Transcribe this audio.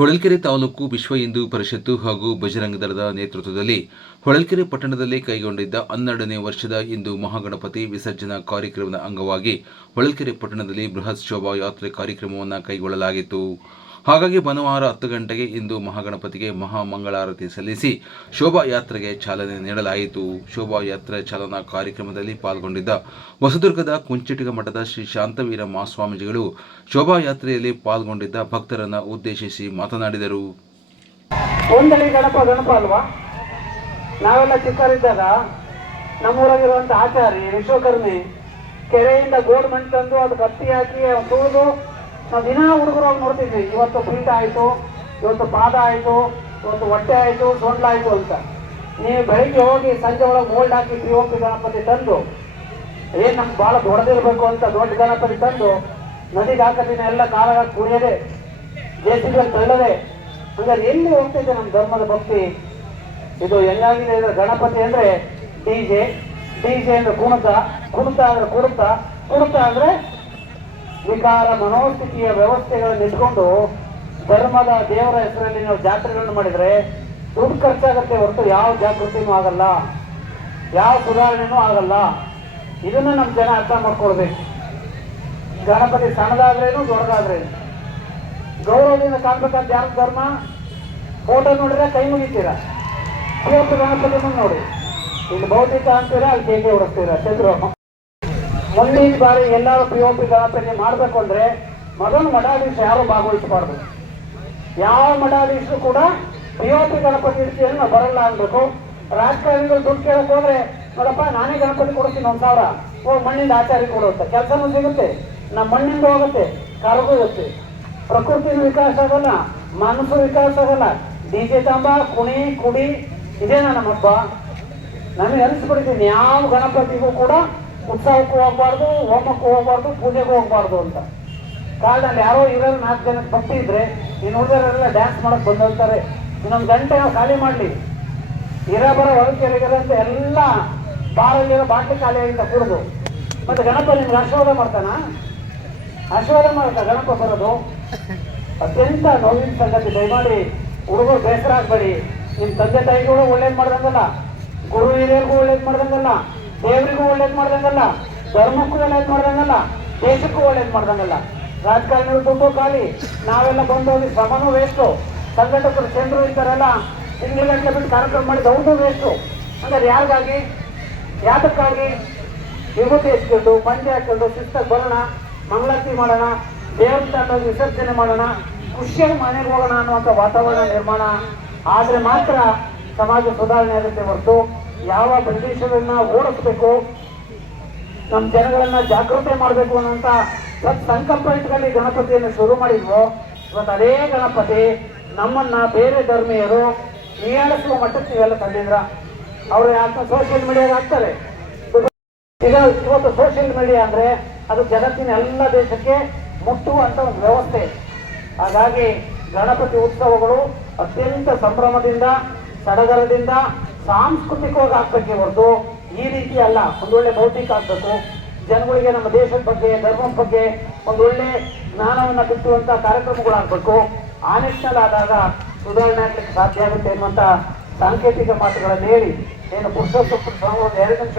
ಹೊಳಲ್ಕೆರೆ ತಾಲೂಕು ವಿಶ್ವ ಹಿಂದೂ ಪರಿಷತ್ತು ಹಾಗೂ ಬಜರಂಗ ದಳದ ನೇತೃತ್ವದಲ್ಲಿ ಹೊಳಲ್ಕೆರೆ ಪಟ್ಟಣದಲ್ಲಿ ಕೈಗೊಂಡಿದ್ದ 12ನೇ ವರ್ಷದ ಹಿಂದೂ ಮಹಾಗಣಪತಿ ವಿಸರ್ಜನಾ ಕಾರ್ಯಕ್ರಮದ ಅಂಗವಾಗಿ ಹೊಳಲ್ಕೆರೆ ಪಟ್ಟಣದಲ್ಲಿ ಬೃಹತ್ ಶೋಭಾಯಾತ್ರೆ ಕಾರ್ಯಕ್ರಮವನ್ನು ಕೈಗೊಳ್ಳಲಾಗಿತ್ತು. ಹಾಗಾಗಿ ಭಾನುವಾರ 10 ಗಂಟೆಗೆ ಹಿಂದೂ ಮಹಾಗಣಪತಿಗೆ ಮಹಾಮಂಗಳಾರತಿ ಸಲ್ಲಿಸಿ ಶೋಭಾಯಾತ್ರೆಗೆ ಚಾಲನೆ ನೀಡಲಾಯಿತು. ಶೋಭಾಯಾತ್ರೆ ಚಾಲನಾ ಕಾರ್ಯಕ್ರಮದಲ್ಲಿ ಪಾಲ್ಗೊಂಡಿದ್ದ ಹೊಸದುರ್ಗದ ಕುಂಚಿಟಿಗ ಮಠದ ಶ್ರೀ ಶಾಂತವೀರ ಮಹಾಸ್ವಾಮೀಜಿಗಳು ಶೋಭಾಯಾತ್ರೆಯಲ್ಲಿ ಪಾಲ್ಗೊಂಡಿದ್ದ ಭಕ್ತರನ್ನು ಉದ್ದೇಶಿಸಿ ಮಾತನಾಡಿದರು. ಒಂದಲಿ ಗಣಪ ಅಲ್ವಾ, ನಾವೆಲ್ಲ ಚಿಕ್ಕರಿದ್ದಾಗ ನಮ್ಮೂರಾಗಿರುವಂಥ ಆಚಾರಿ ವಿಶ್ವಕರ್ಮಿ ಕೆರೆಯಿಂದ ಗೋರ್ಮೆಂಟ್ ತಂದು ಅದಕ್ಕೆ ಹತ್ತಿ ಹಾಕಿ ತುಳಿದು ನಾವು ದಿನ ಹುಡುಗರಾಗಿ ನೋಡ್ತಿದ್ವಿ. ಇವತ್ತು ಪೀಠ ಆಯಿತು, ಇವತ್ತು ಪಾದ ಆಯಿತು, ಇವತ್ತು ಹೊಟ್ಟೆ ಆಯಿತು, ಸೊಂಡ್ಲಾಯಿತು ಅಂತ. ನೀವು ಬೆಳಿಗ್ಗೆ ಹೋಗಿ ಸಂಜೆ ಒಳಗೆ ಮೋಲ್ಡ್ ಹಾಕಿ POP ಗಣಪತಿ ತಂದು ಏನು ನಮ್ಗೆ ಭಾಳ ದೊಡ್ಡದಿರಬೇಕು ಅಂತ ದೊಡ್ಡ ಗಣಪತಿ ತಂದು ನದಿಗೆ ಹಾಕೋದಿನ ಎಲ್ಲ ಕಾಲಾಗ ಕುಡಿಯೋದೆ, JCB ತಳ್ಳದೆ. ಹಂಗಾರೆ ಎಲ್ಲಿ ಹೋಗ್ತಿದ್ದೆ ನಮ್ಮ ಧರ್ಮದ ಭಕ್ತಿ? ಇದು ಹೆಂಗಾಗಿದೆ ಅಂದರೆ ಗಣಪತಿ ಅಂದರೆ ಡಿಜೆ ಅಂದರೆ ಕುಣಿತ ಅಂದರೆ ಕುಣಿತ ಅಂದರೆ ವಿಕಾರ ಮನೋಸ್ಥಿತಿಯ ವ್ಯವಸ್ಥೆಗಳನ್ನು ಇಟ್ಕೊಂಡು ಧರ್ಮದ ದೇವರ ಹೆಸರಲ್ಲಿ ನಾವು ಜಾತ್ರೆಗಳನ್ನು ಮಾಡಿದರೆ ದುಡ್ಡು ಖರ್ಚಾಗತ್ತೆ ಹೊರತು ಯಾವ ಜಾಗೃತಿನೂ ಆಗಲ್ಲ, ಯಾವ ಸುಧಾರಣೆನೂ ಆಗಲ್ಲ. ಇದನ್ನು ನಮ್ಮ ಜನ ಅರ್ಥ ಮಾಡ್ಕೊಳ್ಬೇಕು. ಗಣಪತಿ ಸಣ್ಣದಾದ್ರೇನು ದೊಡ್ಡದಾದ್ರೇನು ಗೌರವದಿಂದ ಕಾಣ್ಬೇಕಂತ ಯಾರ ಧರ್ಮ? ಫೋಟೋ ನೋಡಿದ್ರೆ ಕೈ ಮುಗಿತೀರಾ, POP ಗಣಪತಿ ನೋಡಿ, ಇಲ್ಲಿ ಭೌತಿಕ ಅಂತೀರಾ, ಅಲ್ಲಿ ಕೇಕೆ ಹೊಡಿಸ್ತೀರಾ ಚಂದ್ರು. ಮುಂದಿನ ಬಾರಿ ಎಲ್ಲರೂ POP ಗಣಪತಿ ಮಾಡಬೇಕು ಅಂದರೆ ಮೊದಲು ಮಠಾಧೀಶ ಯಾರು ಭಾಗವಹಿಸಬಾರ್ದು. ಯಾವ ಮಠಾಧೀಶರು ಕೂಡ POP ಗಣಪತಿ ಇಡ್ತೀವಿ ನಾವು ಬರಲ್ಲ ಅನ್ಬೇಕು. ರಾಜಕಾರಣಿಗಳು ದುಡ್ಡು ಕೇಳಕ್ಕೆ ಹೋದ್ರೆ ನೋಡಪ್ಪ ನಾನೇ ಗಣಪತಿ ಕೊಡ್ತೀನಿ 1,000 ಹೋಗಿ ಮಣ್ಣಿಂದ ಆಚಾರ್ಯ ಕೊಡುತ್ತೆ, ಕೆಲಸನೂ ಸಿಗುತ್ತೆ, ನಮ್ಮ ಮಣ್ಣಿಂದ ಹೋಗುತ್ತೆ, ಕರಗೂ ಇರುತ್ತೆ. ಪ್ರಕೃತಿನ ವಿಕಾಸ ಆಗಲ್ಲ, ಮನಸ್ಸು ವಿಕಾಸ ಆಗಲ್ಲ. DJ ತಾಂಬ ಕುಡಿ ಇದೇನ ನಮ್ಮಪ್ಪ. ನನಗೆ ಅನಿಸ್ಬಿಡ್ತೀನಿ ಯಾವ ಗಣಪತಿಗೂ ಕೂಡ ಉತ್ಸವಕ್ಕೂ ಹೋಗ್ಬಾರ್ದು, ಹೋಮಕ್ಕೂ ಹೋಗ್ಬಾರ್ದು, ಪೂಜೆಗೂ ಹೋಗ್ಬಾರ್ದು ಅಂತ. ಕಾಲದಲ್ಲಿ ಯಾರೋ ಇರೋರು 4 ಜನಕ್ಕೆ ಭಕ್ತಿ ಇದ್ರೆ ಇನ್ನು ಉಳಿದವರೆಲ್ಲ ಡ್ಯಾನ್ಸ್ ಮಾಡಕ್ಕೆ ಬಂದಿರ್ತಾರೆ. ಇನ್ನೊಂದು ಗಂಟೆ ಖಾಲಿ ಮಾಡಲಿ, ಬರೋ ಹೊಳಲ್ಕೆರೆಗೆ ಅಂತ ಎಲ್ಲ ಬಾರಲ್ಲಿರೋ ಬಾಟ್ಲಿ ಖಾಲಿಯಾಗಿಂದ ಕುಡಿದು ಮತ್ತೆ ಗಣಪ ನಿಮ್ಗೆ ಆಶೀರ್ವಾದ ಮಾಡ್ತಾನ? ಆಶೀರ್ವಾದ ಮಾಡ್ತಾ ಗಣಪ ಬರೋದು ಅತ್ಯಂತ ನೋವಿನ ಸಂಗತಿ. ದಯಮಾಡಿ ಹುಡುಗರು ಬೇಸರ ಆಗಬೇಡಿ. ನಿಮ್ಮ ತಂದೆ ತಾಯಿಗಳು ಒಳ್ಳೇದು ಮಾಡ್ದಂಗಲ್ಲ, ಗುರು ಹಿರಿಯರಿಗೂ ಒಳ್ಳೇದು ಮಾಡ್ದಂಗಲ್ಲ, ದೇವರಿಗೂ ಒಳ್ಳೇದು ಮಾಡ್ದಂಗಲ್ಲ, ಧರ್ಮಕ್ಕೂ ಒಳ್ಳೇದು ಮಾಡ್ದಂಗಲ್ಲ, ದೇಶಕ್ಕೂ ಒಳ್ಳೇದು ಮಾಡ್ದಂಗಲ್ಲ. ರಾಜಕಾರಣಿಗಳು ದುಡ್ಡು ಖಾಲಿ, ನಾವೆಲ್ಲ ಬಂದೋಗಿ ಶ್ರಮನೂ ವೇಸ್ಟು. ಸಂಘಟಕರು ಚಂದ್ರು ಇದ್ದಾರೆಲ್ಲ ತಿಂಗಳಿಗಟ್ಟಲೆ ಬಿಟ್ಟು ಕಾರ್ಯಕ್ರಮ ಮಾಡಿದ ಅವ್ರದ್ದು ವೇಸ್ಟು. ಹಂಗಾರೆ ಯಾರಿಗಾಗಿ, ಯಾತಕ್ಕಾಗಿ? ವಿಭೂತಿ ಹಚ್ಕೊಂಡು ಪಂಚೆ ಹಾಕೊಂಡು ಶಿಸ್ತಾಗಿ ಬರೋಣ, ಮಂಗಳಾರತಿ ಮಾಡೋಣ, ದೇವ್ರ ತಂಡೋಗಿ ವಿಸರ್ಜನೆ ಮಾಡೋಣ, ಖುಷಿಯಾಗಿ ಮನೆಗೆ ಹೋಗೋಣ ಅನ್ನುವಂಥ ವಾತಾವರಣ ನಿರ್ಮಾಣ ಆದರೆ ಮಾತ್ರ ಸಮಾಜ ಸುಧಾರಣೆ ಆಗುತ್ತೆ ಹೊರತು ಯಾವ ಪ್ರದೇಶಗಳನ್ನ ಓಡಿಸ್ಬೇಕು, ನಮ್ಮ ಜನಗಳನ್ನ ಜಾಗೃತಿ ಮಾಡಬೇಕು ಅನ್ನೋಂಥ ಸಂಕಲ್ಪ ಇಟ್ಕೊಂಡು ಗಣಪತಿಯನ್ನು ಶುರು ಮಾಡಿದ್ವು. ಇವತ್ತು ಅದೇ ಗಣಪತಿ ನಮ್ಮನ್ನ ಬೇರೆ ಧರ್ಮೀಯರು ಹೀಯಾಳಿಸುವ ಮಟ್ಟಕ್ಕೆ ಇವೆಲ್ಲ ತಂದಿದ್ರ. ಅವರು ಯಾಕೆ ಸೋಷಿಯಲ್ ಮೀಡಿಯಾಗೆ ಹಾಕ್ತಾರೆ. ಈಗ ಇವತ್ತು ಸೋಷಿಯಲ್ ಮೀಡಿಯಾ ಅಂದರೆ ಅದು ಜಗತ್ತಿನ ಎಲ್ಲ ದೇಶಕ್ಕೆ ಮುಟ್ಟುವಂಥ ಒಂದು ವ್ಯವಸ್ಥೆ. ಹಾಗಾಗಿ ಗಣಪತಿ ಉತ್ಸವಗಳು ಅತ್ಯಂತ ಸಂಭ್ರಮದಿಂದ ಸಡಗರದಿಂದ ಸಾಂಸ್ಕೃತಿಕವಾಗಿ ಆಗ್ಬೇಕೆ ಹೊರತು ಈ ರೀತಿ ಅಲ್ಲ. ಒಂದೊಳ್ಳೆ ಭೌತಿಕ ಆಗ್ಬೇಕು. ಜನಗಳಿಗೆ ನಮ್ಮ ದೇಶದ ಬಗ್ಗೆ ಧರ್ಮದ ಬಗ್ಗೆ ಒಂದೊಳ್ಳೆ ಜ್ಞಾನವನ್ನು ಬಿತ್ತುವಂಥ ಕಾರ್ಯಕ್ರಮಗಳಾಗಬೇಕು. ಆ ನಿಟ್ಟಿನಲ್ಲಿ ಆದಾಗ ಸುಧಾರಣೆ ಆಗಲಿಕ್ಕೆ ಸಾಧ್ಯ ಆಗುತ್ತೆ ಎನ್ನುವಂಥ ಸಾಂಕೇತಿಕ ಮಾತುಗಳನ್ನು ಹೇಳಿ ಏನು ಪುರುಷೋತ್ತಮ 2 ನಿಮಿಷ